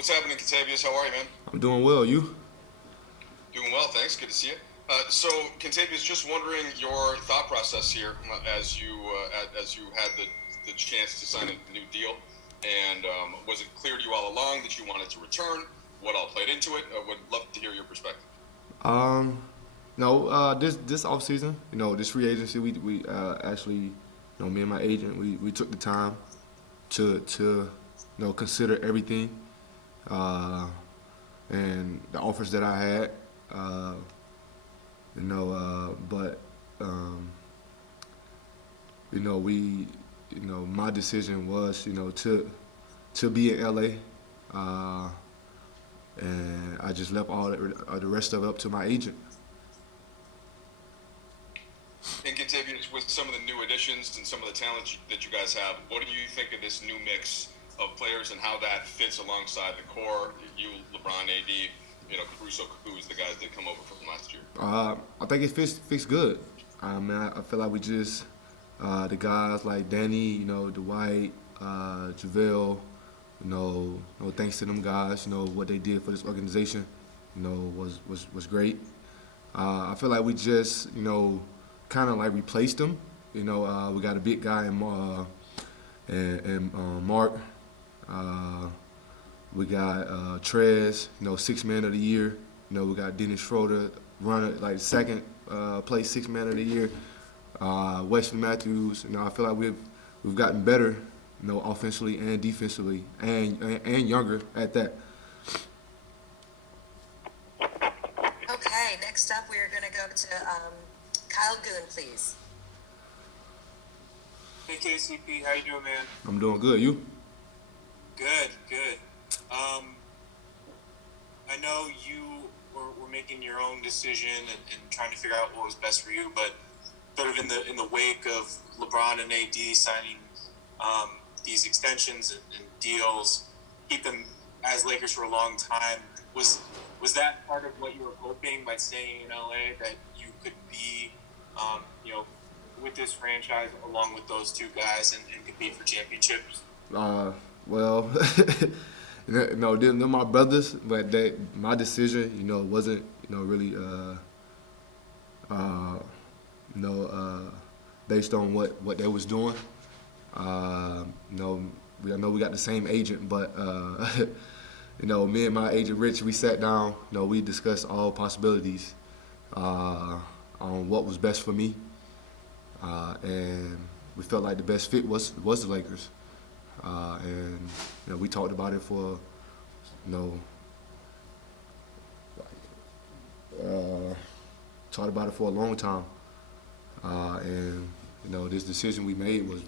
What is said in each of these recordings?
What's happening, Kentavious? How are you, man? I'm doing well. You? Doing well, thanks. Good to see you. So, Kentavious, just wondering your thought process here as you had the chance to sign a new deal, and was it clear to you all along that you wanted to return? What all played into it? Would love to hear your perspective. Um, no. This off season, this free agency, we actually, me and my agent, we took the time to consider everything, uh, and the offers that I had, uh, but um, we, my decision was, to be in LA. Uh, and I just left all the rest of it up to my agent. And Kentavious, with some of the new additions and some of the talent that you guys have, what do you think of this new mix of players and how that fits alongside the core? You, LeBron, AD, Caruso, Kuz, the guys that come over from last year. I think it fits good. I feel like we just the guys like Danny, Dwight, JaVale, thanks to them guys, what they did for this organization, was great. I feel like we just, kind of like replaced them. We got a big guy in Mark. Uh, we got Trez, six man of the year. We got Dennis Schroeder, runner like second place six man of the year. Wesley Matthews. I feel like we've gotten better, offensively and defensively, and younger at that. Okay, next up we are going to go to Kyle Goon, please. Hey KCP, how you doing, man? I'm doing good. You? Good, good. I know you were making your own decision and trying to figure out what was best for you, but sort of in the wake of LeBron and AD signing these extensions and deals, keep them as Lakers for a long time. Was that part of what you were hoping by staying in LA, that you could be, with this franchise along with those two guys and compete for championships? Well, no, they're my brothers, but my decision, wasn't, really, uh, you know, uh, based on what they was doing. I know we got the same agent, but me and my agent Rich, we sat down. We discussed all possibilities on what was best for me, and we felt like the best fit was the Lakers. And we talked about it for you know uh, talked about it for a long time, and this decision we made was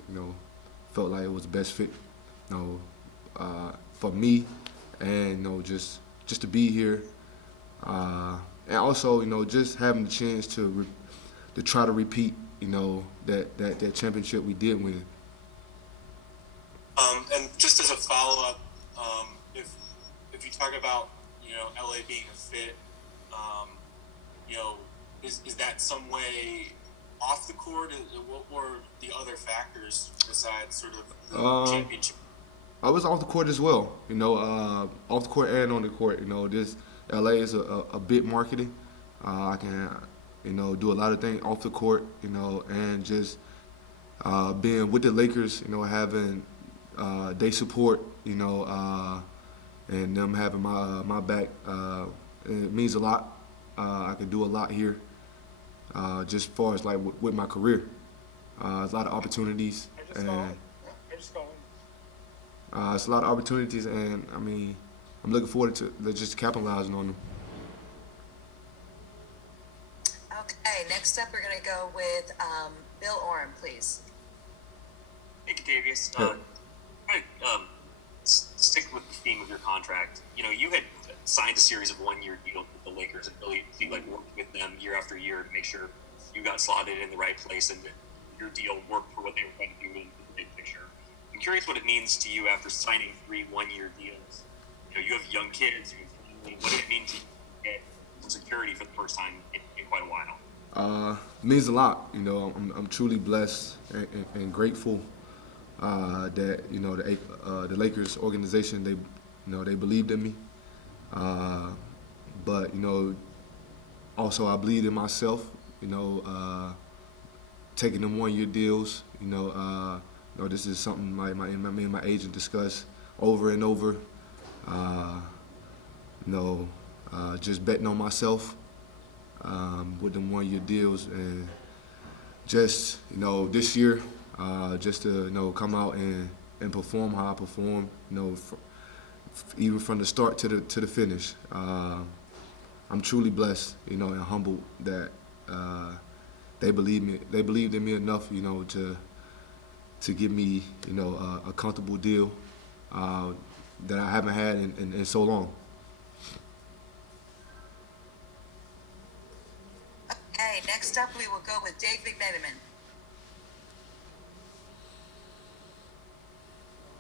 felt like it was the best fit, for me, and just to be here, and also just having the chance to try to repeat that championship we did win. And just as a follow up, if you talk about LA being a fit, um, you know, is that some way off the court? What were the other factors besides sort of the Uh, championship? I was off the court as well, off the court and on the court. This LA is a bit marketing. I can, do a lot of things off the court, and just being with the Lakers, having they support, and them having my back, it means a lot. I can do a lot here, just as far as like with my career. There's a lot of opportunities, and it's a lot of opportunities, and I mean, I'm looking forward to just capitalizing on them. Okay, next up we're going to go with Bill Oram, please. Hey, Kentavious. Hey. I'm gonna stick with the theme of your contract. You had signed a series of one-year deals with the Lakers and really like worked with them year after year to make sure you got slotted in the right place and that your deal worked for what they were trying to do in the big picture. I'm curious what it means to you after signing 3 one-year deals. You have young kids. You have family. What did it mean to you to get some security for the first time in quite a while? It means a lot. I'm truly blessed and grateful that the Lakers organization they believed in me. But also I believed in myself. Taking them 1-year deals. This is something me and my agent discussed over and over. Just betting on myself with them 1-year deals, and just this year, just to come out and perform how I perform. Even from the start to the finish. I'm truly blessed, and humbled that they believed in me enough, to give me, a comfortable deal that I haven't had in so long. Okay, next up we will go with Dave McMenamin.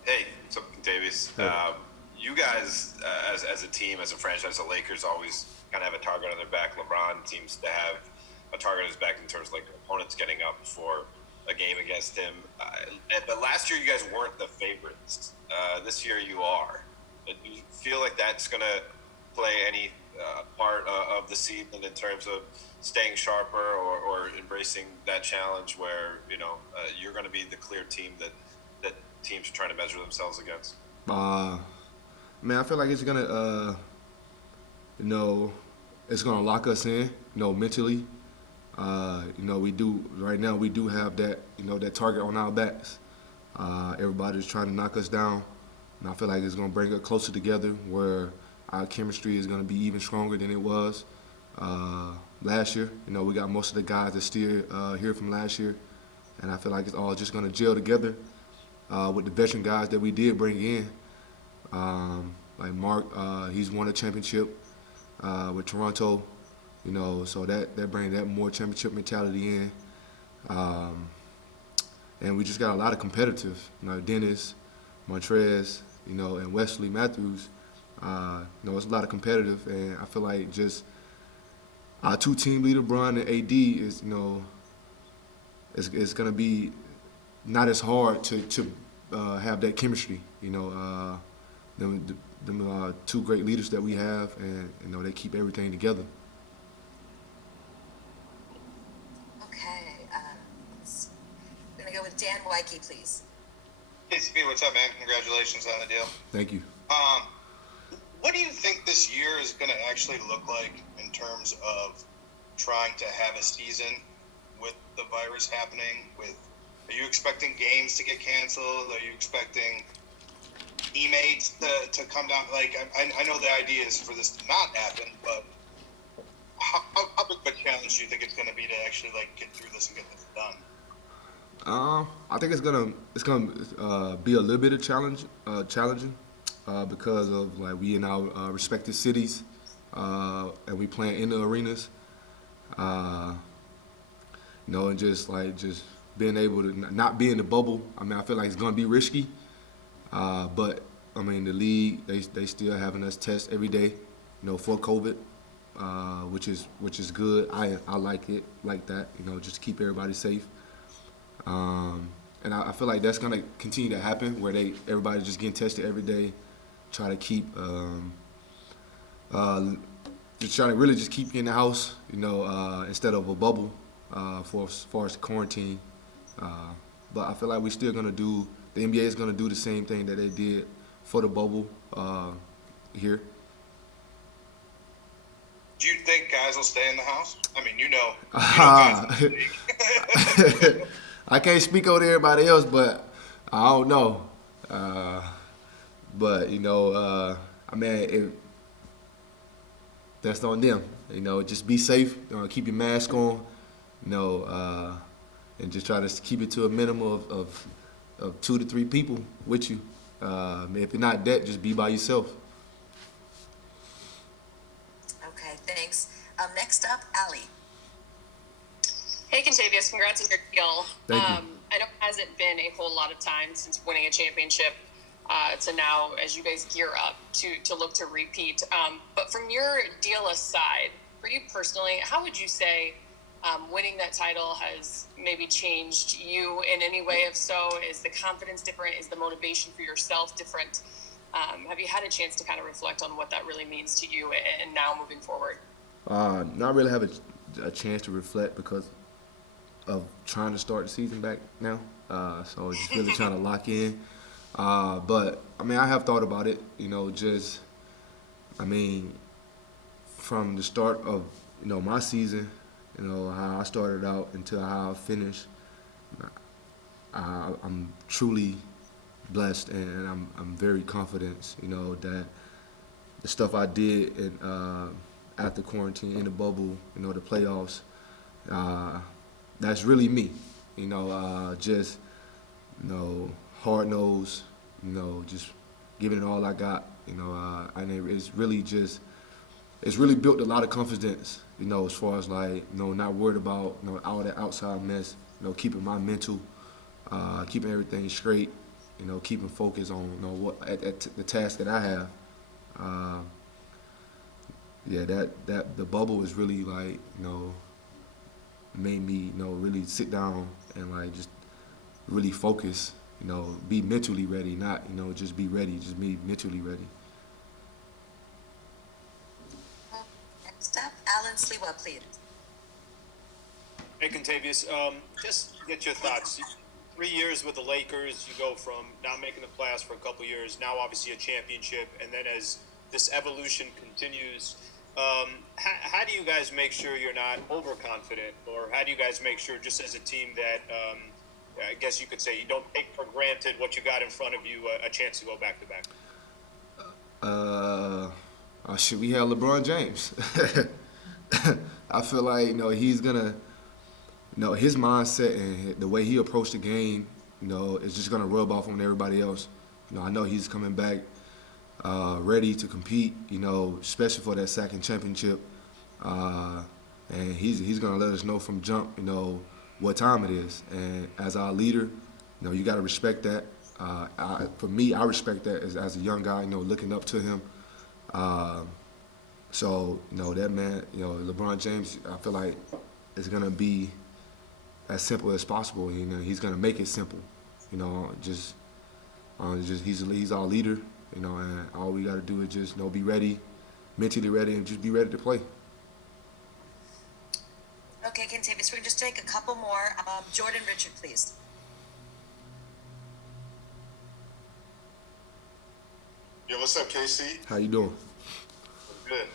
Hey, what's up, Kentavious? Hey. You guys, as a team, as a franchise, the Lakers always kind of have a target on their back. LeBron seems to have a target on his back in terms of like opponents getting up for a game against him. But last year, you guys weren't the favorites. This year, you are. Do you feel like that's going to play any part of the season in terms of staying sharper or embracing that challenge where you're going to be the clear team that teams are trying to measure themselves against? Man, I feel like it's gonna, it's gonna lock us in, mentally. We do right now. We do have that, that target on our backs. Everybody's trying to knock us down, and I feel like it's gonna bring us closer together, where our chemistry is gonna be even stronger than it was last year. We got most of the guys that still here from last year, and I feel like it's all just gonna gel together with the veteran guys that we did bring in. Like Mark, he's won a championship with Toronto, so that brings that more championship mentality in. And we just got a lot of competitors, Dennis, Montrez, and Wesley Matthews. It's a lot of competitive, and I feel like just our two team leader, Bron and AD, is it's gonna be not as hard to have that chemistry, them two great leaders that we have, and they keep everything together. Okay, I'm gonna go with Dan Wyke, please. KCP, what's up, man? Congratulations on the deal. Thank you. What do you think this year is going to actually look like in terms of trying to have a season with the virus happening? Are you expecting games to get canceled? Are you expecting teammates to come down? Like, I know the idea is for this to not happen, but how big of a challenge do you think it's going to be to actually get through this and get this done? I think it's gonna be a little bit of challenging because of we in our respective cities and we playing in the arenas, and just being able to not be in the bubble. I mean, I feel like it's gonna be risky, but I mean the league they still having us test every day, for COVID, which is good. I like it like that, just to keep everybody safe. And I feel like that's gonna continue to happen, where everybody's just getting tested every day, try to keep just trying to really just keep you in the house, instead of a bubble, for as far as the quarantine. But I feel like we're still gonna the NBA is gonna do the same thing that they did for the bubble here. Do you think guys will stay in the house? I mean, guys in the league. I can't speak on everybody else, but I don't know. But I mean, if that's on them. Just be safe. Keep your mask on. And just try to keep it to a minimum of 2 to 3 people with you. If you're not that, just be by yourself. Okay, thanks. Next up, Ali. Hey, Kentavious, congrats on your deal. Thank you. I know it hasn't been a whole lot of time since winning a championship to now, as you guys gear up to look to repeat. But from your deal aside, for you personally, how would you say winning that title has maybe changed you in any way? If so, is the confidence different? Is the motivation for yourself different? Have you had a chance to kind of reflect on what that really means to you and now moving forward? Not really have a chance to reflect because of trying to start the season back now. So just really trying to lock in. But I mean, I have thought about it. I mean, from the start of my season, how I started out until how I finished. I'm truly blessed, and I'm very confident. That the stuff I did after quarantine in the bubble, the playoffs, that's really me. Just hard nose, just giving it all I got. And it's really built a lot of confidence. As far as not worried about all that outside mess. Keeping my mental, keeping everything straight. Keeping focus on what at the task that I have. That the bubble is really made me really sit down and just really focus. Be mentally ready, not just be ready, just be mentally ready. Next up, Alan Sliwa, please. Hey, Kentavious, just get your thoughts. 3 years with the Lakers, you go from not making the playoffs for a couple years, now obviously a championship, and then as this evolution continues, how do you guys make sure you're not overconfident, or how do you guys make sure, just as a team, that I guess you could say you don't take for granted what you got in front of you, a chance to go back to back? Shit, we have LeBron James. I feel like he's gonna. His mindset and the way he approached the game, is just gonna rub off on everybody else. I know he's coming back ready to compete, especially for that second championship. And he's gonna let us know from jump, what time it is. And as our leader, you gotta respect that. For me, I respect that as a young guy, looking up to him. So that man, LeBron James, I feel like is gonna be as simple as possible. He's gonna make it simple. Just he's our leader. And all we gotta do is just be ready, mentally ready, and just be ready to play. Okay, Kentavious, we're going to just take a couple more. Jordan Richard, please. Yo, what's up, KC? How you doing? Good.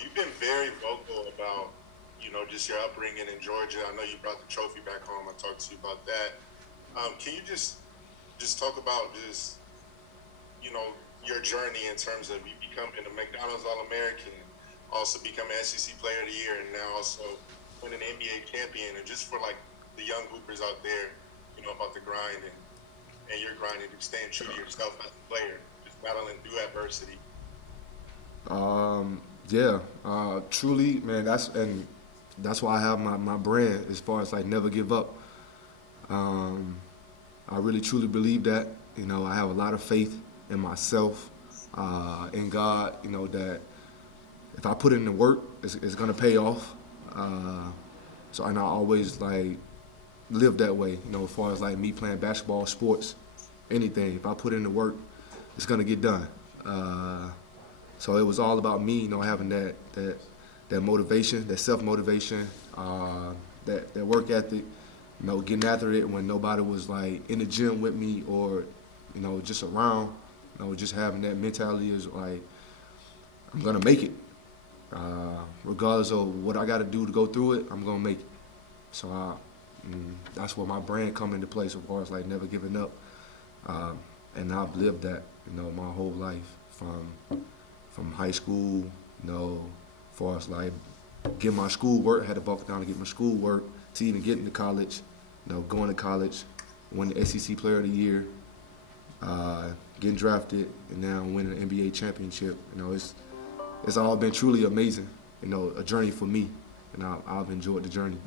You've been very vocal about just your upbringing in Georgia. I know you brought the trophy back home. I talked to you about that. Can you just talk about your journey in terms of you becoming a McDonald's All-American, also becoming SEC Player of the Year, and now also winning an NBA champion, and just for the young hoopers out there, about the grind and your grinding, staying true to yourself as a player, just battling through adversity. Truly, man. That's why I have my brand as far as never give up. I really truly believe that. I have a lot of faith in myself, in God. That if I put in the work, it's gonna pay off. And I always live that way. As far as me playing basketball, sports, anything. If I put in the work, it's gonna get done. So it was all about me, having that motivation, that self-motivation, that work ethic, getting after it when nobody was in the gym with me or, just around, just having that mentality is I'm gonna make it. Regardless of what I gotta do to go through it, I'm gonna make it. So that's where my brand come into place as far as never giving up. And I've lived that, my whole life from high school, as far as get my schoolwork, had to buckle down to get my schoolwork, to even getting to college, going to college, win the SEC Player of the Year, getting drafted, and now winning an NBA championship. It's all been truly amazing, a journey for me, and I've enjoyed the journey.